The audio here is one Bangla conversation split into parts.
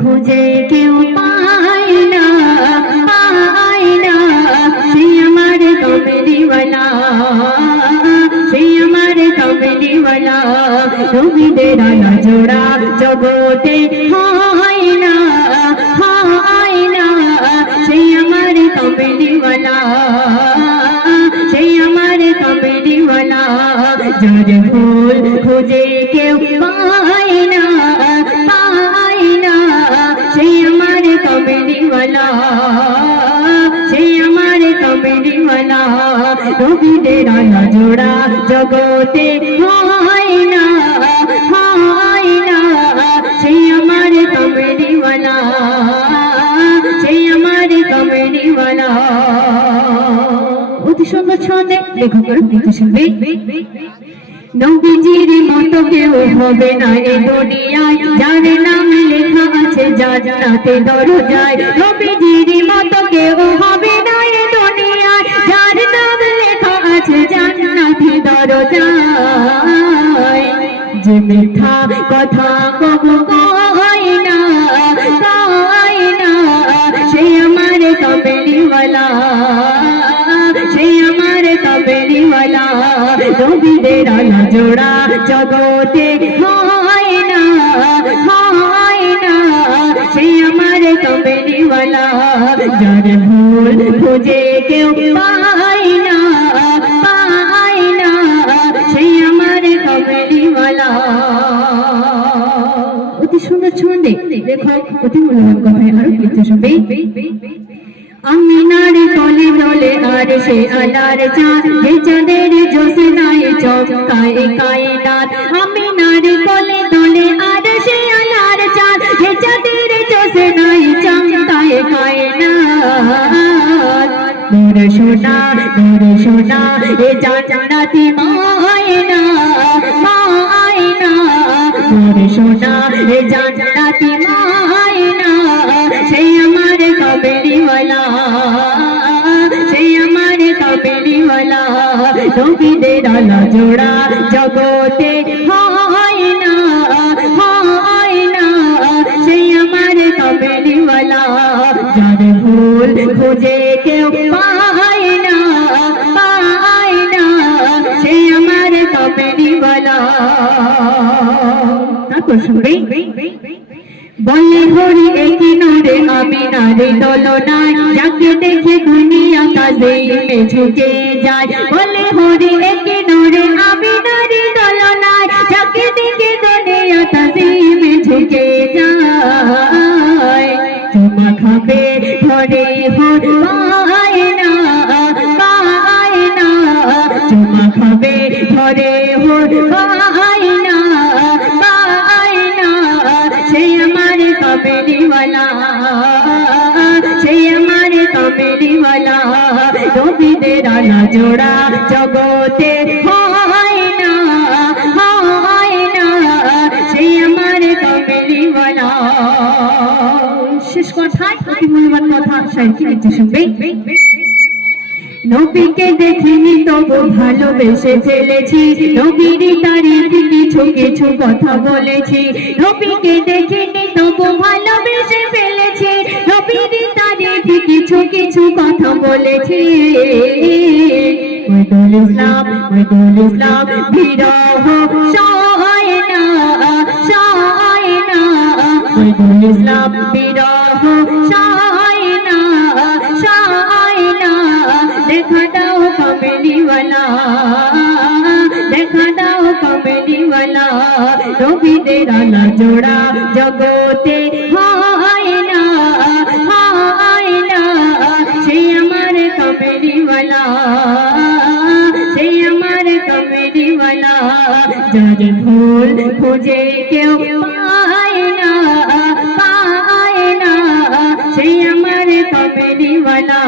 খুঁজে কেউ পায় না সে আমার কমলিওয়ালা, সে আমার কমলিওয়ালা। নবীদের আলা জোড়া জগতে হয় না সে আমার কমলিওয়ালা, সে আমার কমলিওয়ালা। যার ভুল খুঁজে কেউ পায় না সে আমার কমলিওয়ালা, সে আমার কমলিওয়ালা। নবীদের আলা জোড়া জগতে হয় না সে আমার কমলিওয়ালা, সে আমার কমলিওয়ালা। অতি সুন্দর ছন্দে লেখক গীত শুনবে। নবীজির মতো কেউ হবে না এই দুনিয়ায়, যার নাম লেখা আছে জান্নাতে দরজায়। নবীজির মতো কেউ হবে না এই দুনিয়ায়, যার নাম লেখা আছে জান্নাতে দরজায়। যে মিথ্যা কথা কবু কয় না সে আমার কমলিওয়ালা, সে আমার কমলিওয়ালা। নবীদের আলা জোড়া জগতে হয় না সে আমার কমলিওয়ালা। যার ভুল খুঁজে কেউ পায় না সে আমার কমলিওয়ালা। অতি সুন্দর ছন্দে দেখো, অতি মূল্যবান কথায় আরো লিখতে শুনবে। আমিনার তলে তলে আর সে আলার চাঁদ, যে চাঁদের জোছনায় চমকায় কায়নাত। আমিনার তলে তলে আর সে আলার চাঁদ, যে চাঁদের জোছনায় চমকায় কায়নাত। নূর সোনা এ জান্নাতি মায়না, নূর সোনা এ জান্নাতি মায়না। সে আমার কমলিওয়ালা, সে আমার কমলিওয়ালা। নবীদের আলা জোড়া জগতে হয় না সে আমার কমলিওয়ালা। যার ভুল খুঁজে কেউ পায় না সে আমার কমলিওয়ালা। তারপর শুনবে। বলে হরি একই নূরে আমিনার দোলনায়, যাকে দেখে দুনিয়া কাজে ঝুঁকে যায়। বলে হরি একই নূরে আমিনার দোলনায়, যাকে দেখে দুনিয়া কাজে ঝুঁকে যায়। চুমা খাবে ধরে পায় না চুমা খাবে ধরে পায় না সে আমার কমলিওয়ালা, সে আমার কমলিওয়ালা। নবীদের আলা জোড়া জগতে হয় না সে আমার কমলিওয়ালা। শেষ কথায় অতি মূল্যবান কথা সাহিত্য লিখতে শুনবে। নবীকে দেখিনি তবু ভালোবেসে ফেলেছি, নবীর তারিফ কিছু কিছু কথা বলেছি। নবীকে দেখিনি তবু ভালোবেসে ফেলেছি, নবীর তারিফ কিছু কিছু কথা বলেছি। ওয়াইদুল ইসলাম বিরহ সয় না ওয়াইদুল ইসলাম বিরহ সয় না দেখা দাও কমলিওয়ালা, দেখা দাও কমলিওয়ালা। নবীদের আলা জোড়া জগতে হয় না সে আমার কমলিওয়ালা, সে আমার কমলিওয়ালা। যার ভুল খুঁজে কেউ পায় না সে আমার কমলিওয়ালা,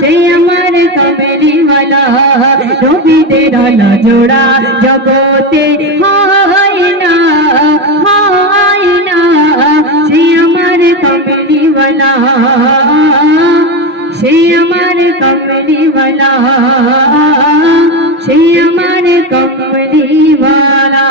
সে আমার কমলিওয়ালা। নবীদের আলা জোড়া জগতে হয় না সে আমার কমলিওয়ালা, সে আমার কমলিওয়ালা, সে আমার কমলিওয়ালা।